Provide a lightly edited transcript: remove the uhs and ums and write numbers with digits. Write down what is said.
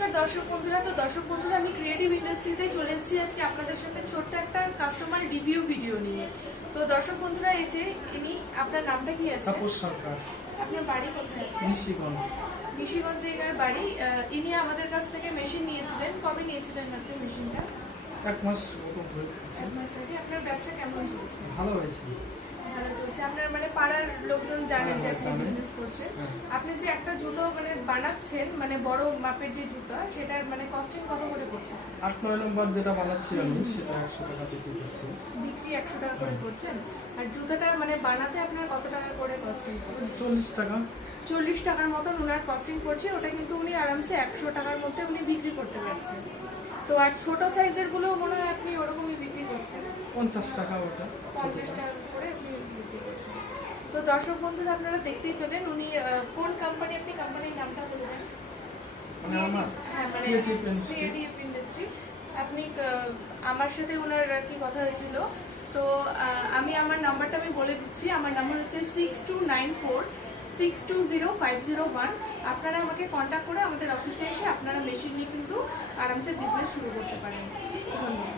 নমস্কার দর্শক বন্ধুরা। তো দর্শক বন্ধুরা, আমি ক্রিয়েটিভ ইন্ডাস্ট্রিতে চলে এসেছি আজকে আপনাদের সাথে ছোট্ট একটা কাস্টমার রিভিউ ভিডিও নিয়ে। তো দর্শক বন্ধুরা, এই যে ইনি, আপনার নামটা কি আছে? তাপস সরকার। আপনার বাড়ি কোথায় আছে? নিশিগঞ্জ। নিশিগঞ্জে এনার বাড়ি। ইনি আমাদের কাছ থেকে মেশিন নিয়েছিলেন। কবে নিয়েছিলেন আপনি মেশিনটা? 1 মাস মতো হয়েছে। 1 মাস আগে। আপনার ব্যবসা কেমন চলছে? ভালো হয়েছে। ভালো চলছে। আপনার মানে পাড়ার লোকজন জানে যে আপনি জানে। বিজনেস করছেন। হ্যাঁ। আপনি যে একটা জুতো মানে বানাচ্ছেন, মানে বড় মাপের যে জুতো, সেটার মানে কস্টিং কত করে করছেন? 8-9 নম্বর যেটা বানাচ্ছি আমি সেটা 100 টাকা বিক্রি করছি। বিক্রি 100 টাকা করে করছেন। আর জুতোটা মানে বানাতে আপনার কত টাকা করে কস্টিং করছেন? 40 টাকা। 40 টাকার মতন ওনার কস্টিং করছে। ওটা কিন্তু উনি আরামসে 100 টাকার মধ্যে উনি বিক্রি করতে পারছেন। তো আর ছোট সাইজের গুলো মনে হয় আপনি ওরকমই বিক্রি করছেন। 50 টাকা ওটা। 50 টাকা করে আপনি বিক্রি করছেন। তো দর্শক বন্ধুরা, আপনারা দেখতেই পেলেন উনি কোন কোম্পানি, আপনি কোম্পানির নামটা বলবেন? মানে আমার হ্যাঁ, মানে ক্রিয়েটিভ ইন্ডাস্ট্রি। Creative industry. আপনি আমার সাথে ওনার আর কি কথা হয়েছিল। তো আমি আমার নাম্বারটা আমি বলে দিচ্ছি। আমার নাম্বার হচ্ছে 6294620501। আপনারা আমাকে কন্ট্যাক্ট করে আমাদের অফিসে এসে আপনারা মেশিন নিয়ে কিন্তু আরামসে বিজনেস শুরু করতে পারেন। ধন্যবাদ।